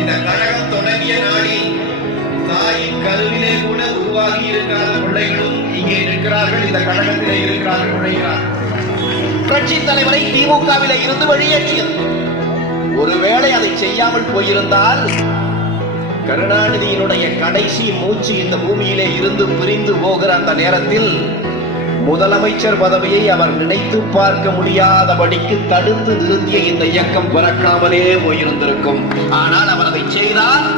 இந்த கழகம் தொடங்கிய நாளில் தாயின் கருவிலே கூட உருவாகி இருக்கிற பிள்ளைகளும் இங்கே இருக்கிறார்கள். இந்த கழகத்திலே இருக்கிறார்கள். நுழைகிறார் கட்சி தலைவரை திமுகவில இருந்து வெளியேற்றியது ஒருவேளை அதை செய்யாமல் போயிருந்தால் கருணாநிதியினுடைய கடைசி மூச்சு இந்த பூமியிலே இருந்து பிரிந்து போகிற அந்த நேரத்தில் முதலமைச்சர் பதவியை அவர் நினைத்து பார்க்க முடியாதபடிக்கு தடுத்து நிறுத்திய இந்த இயக்கம் பிறக்காமலே போயிருந்திருக்கும். ஆனால் அவர் அதை செய்தார்.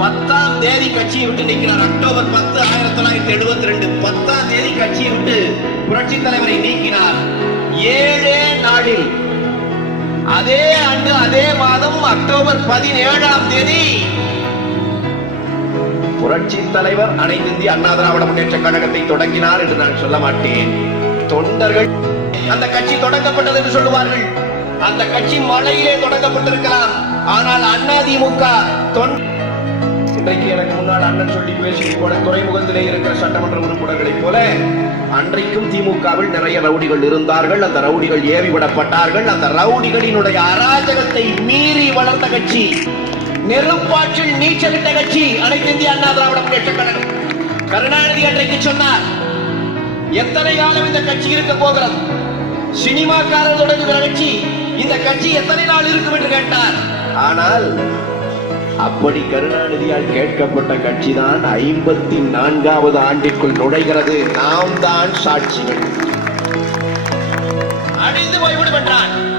பத்தாம் தேதி கட்சியை விட்டு நீக்கினார் அக்டோபர் பத்து ஆயிரத்தி தொள்ளாயிரத்தி எழுபத்தி ரெண்டு பத்தாம் தேதி கட்சியை விட்டு புரட்சி தலைவரை நீக்கினார். ஏழே நாளில் அதே ஆண்டு அதே மாதம் அக்டோபர் பதினேழாம் தேதி புரட்சி தலைவர் அனைத்து இந்திய அண்ணா திராவிட முன்னேற்ற கழகத்தை தொடங்கினார் என்று நான் சொல்ல மாட்டேன். தொண்டர்கள் அந்த கட்சி தொடங்கப்பட்டது என்று சொல்லுவார்கள். அந்த கட்சி மலையிலே தொடங்கப்பட்டிருக்கலாம். ஆனால் அதிமுக தொன் இன்றைக்கு எனக்கு முன்னால் அண்ணன் சொல்லி பேசி போன துறைமுகத்திலே இருக்கிற சட்டமன்ற உறுப்பினர்களைப் போல அன்றைக்கும் திமுகவில் நிறைய ரவுடிகள் இருந்தார்கள். அந்த ரவுடிகள் ஏவி விடப்பட்டார்கள் அந்த ரவுடிகளினுடைய அராஜகத்தை மீறி வளர்ந்த கட்சி நெருப்பாற்றில் நீச்சலிட்ட கட்சி அனைத்து இந்திய அண்ணா திராவிட முன்னேற்ற கழகம். கருணாநிதி அன்றைக்கு சொன்னார் எத்தனை காலம் இந்த கட்சி இருக்க போகிறது? சினிமாக்காரர் தொடங்குகிற கட்சி இந்த கட்சி எத்தனை நாள் இருக்கும் என்று கேட்டார். ஆனால் அப்படி கருணாநிதியால் கேட்கப்பட்ட கட்சிதான் ஐம்பத்தி நான்காவது ஆண்டிற்குள் நுழைகிறது. நாம் தான் சாட்சிகள். அழிந்து போய்விடும் என்றான்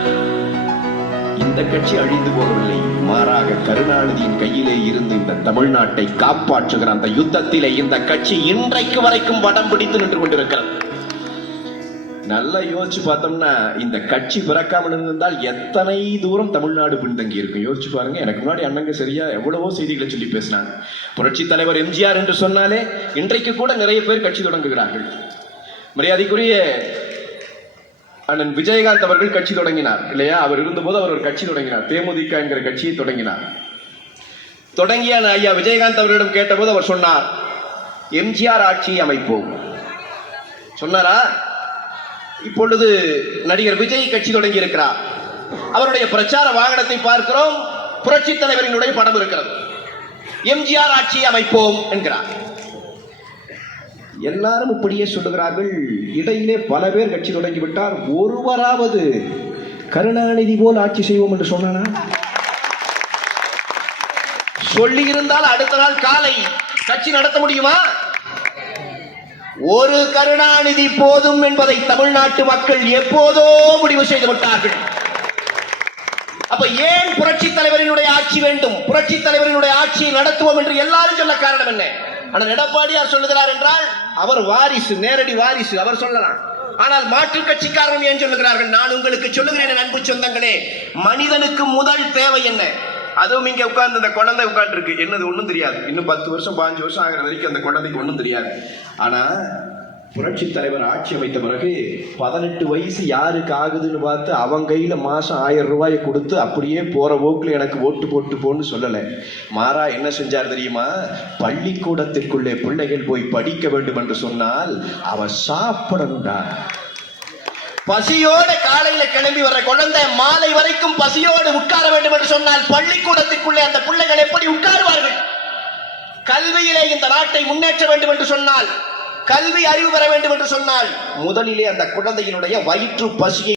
இந்த கட்சி அழிந்து போகவில்லை. மாறாக கருணாநிதியின் கையிலே இருந்து இந்த தமிழ்நாட்டை காப்பாற்றுகிற அந்த யுத்தத்திலே இந்த கட்சி இன்றைக்கு வரைக்கும் வடம் பிடித்து நின்று கொண்டிருக்கிறது. நல்லா யோசிச்சு பார்த்தோம்னா இந்த கட்சி பிறக்காமல் இருந்திருந்தால் எத்தனை தூரம் தமிழ்நாடு பின்தங்கி இருக்கும். யோசிச்சு பாருங்க எனக்கு முன்னாடி அண்ணங்க சரியா எவ்வளவோ செய்திகளை சொல்லி பேசினாங்க. புரட்சி தலைவர் எம்ஜிஆர் என்று சொன்னாலே இன்றைக்கு கூட நிறைய பேர் கட்சி தொடங்குகிறார்கள். மரியாதைக்குரிய அண்ணன் விஜயகாந்த் அவர்கள் கட்சி தொடங்கினார் இல்லையா? அவர் இருந்தபோது அவர் ஒரு கட்சி தொடங்கினார். தேமுதிக என்கிற கட்சியை தொடங்கினார். தொடங்கிய ஐயா விஜயகாந்த் அவர்களிடம் கேட்டபோது அவர் சொன்னார் எம்ஜிஆர் ஆட்சி அமைப்போம். சொன்னாரா? இப்பொழுது நடிகர் விஜய் கட்சி தொடங்கி இருக்கிறார் அவருடைய பிரச்சார வாகனத்தை பார்க்கிறோம். புரட்சி தலைவரினுடைய படம் இருக்கிறது. எம்ஜிஆர் ஆட்சி அமைப்போம் என்கிறார். எல்லாரும் இப்படியே சொல்லுகிறார்கள். இடையிலே பல பேர் கட்சி தொடங்கி விட்டார் ஒருவராவது கருணாநிதி போல் ஆட்சி செய்வோம் என்று சொன்னானா? சொல்லி இருந்தால் அடுத்த நாள் காலை கட்சி நடத்த முடியுமா? ஒரு கருணாநிதி போதும் என்பதை தமிழ்நாட்டு மக்கள் எப்போதோ முடிவு செய்து விட்டார்கள். அப்ப ஏன் புரட்சி தலைவரினுடைய ஆட்சி வேண்டும்? புரட்சி தலைவரினுடைய ஆட்சியை நடத்துவோம் என்று எல்லாரும் சொல்ல காரணம் என்ன? ஆனால் எடப்பாடியார் சொல்லுகிறார் என்றால் அவர் வாரிசு நேரடி வாரிசு அவர் சொல்லலாம். ஆனால் மாற்று கட்சிக்காரன் ஏன் சொல்லுகிறார்கள்? நான் உங்களுக்கு சொல்லுகிறேன் அன்பு சொந்தங்களே. மனிதனுக்கு முதல் தேவை என்ன? அதுவும் இங்க உட்கார்ந்து இந்த குழந்தை உட்காந்துருக்கு என்னது ஒன்றும் தெரியாது. இன்னும் பத்து வருஷம் பாஞ்சு வருஷம் ஆகிற வரைக்கும் அந்த குழந்தைக்கு ஒன்றும் தெரியாது. ஆனால் புரட்சி தலைவர் ஆட்சி அமைத்த பிறகு பதினெட்டு வயசு யாருக்கு ஆகுதுன்னு பார்த்து அவன் கையில் மாதம் ஆயிரம் ரூபாயை கொடுத்து அப்படியே போகிற போக்கில் எனக்கு ஓட்டு போட்டு போன்னு சொல்லலை. மாறா என்ன செஞ்சார் தெரியுமா? பள்ளிக்கூடத்திற்குள்ளே பிள்ளைகள் போய் படிக்க வேண்டும் என்று சொன்னால் அவன் சாப்பிடணும்டா. பசியோட காலையில கிளம்பி வர குழந்தை மாலை வரைக்கும் பசியோடு உட்கார வேண்டும் என்று சொன்னால் பள்ளிக்கூடத்திற்குள்ளே அந்த பிள்ளைகள் எப்படி உட்காருவார்கள்? கல்வியிலே இந்த நாட்டை முன்னேற்ற வேண்டும் என்று சொன்னால் கல்வி அறிவு பெற வேண்டும் என்று சொன்னால் முதலிலே அந்த குழந்தையினுடைய வயிற்று பசியை